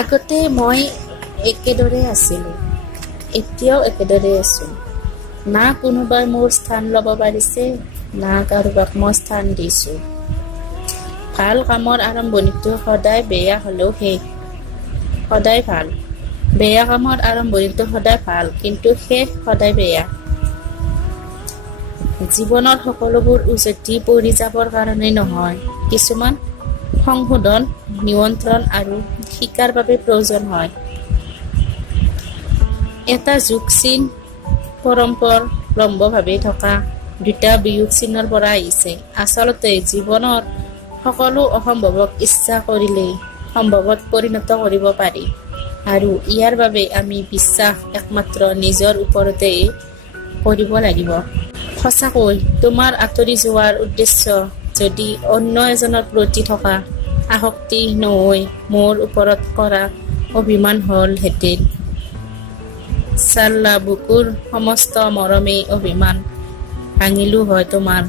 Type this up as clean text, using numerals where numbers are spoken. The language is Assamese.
আগতে মই একেদৰে আছিলোঁ, এতিয়াও একেদৰে আছোঁ। না কোনোবাই মোৰ স্থান ল'ব পাৰিছে, না কাৰোবাক মই স্থান দিছোঁ। ভাল কামৰ আৰম্ভণিটো সদায় বেয়া হ'লেও শেষ সদায় ভাল। বেয়া কামৰ আৰম্ভণিটো সদায় ভাল, কিন্তু শেষ সদায় বেয়া। জীৱনত সকলোবোৰ উজটি পৰি যাবৰ কাৰণে নহয়, কিছুমান সংশোধন, নিয়ন্ত্ৰণ আৰু শিকাৰ বাবে প্ৰয়োজন হয়। এটা যোগ চিন পৰম্পৰালম্বভাৱে থকা দুটা বিয়োগ চিনৰ পৰা আহিছে। আচলতে জীৱনৰ সকলো অসম্ভৱক ইচ্ছা কৰিলেই সম্ভৱত পৰিণত কৰিব পাৰি, আৰু ইয়াৰ বাবে আমি বিশ্বাস একমাত্ৰ নিজৰ ওপৰতেই কৰিব লাগিব। সঁচাকৈ তোমাৰ আঁতৰি যোৱাৰ উদ্দেশ্য যদি অন্য এজনৰ প্ৰতি থকা আসক্তি নহৈ মোৰ ওপৰত কৰা অভিমান হ'লহেঁতেন। চাল্লা বুকুৰ সমস্ত মৰমেই অভিমান ভাঙিলো হয় তোমাৰ।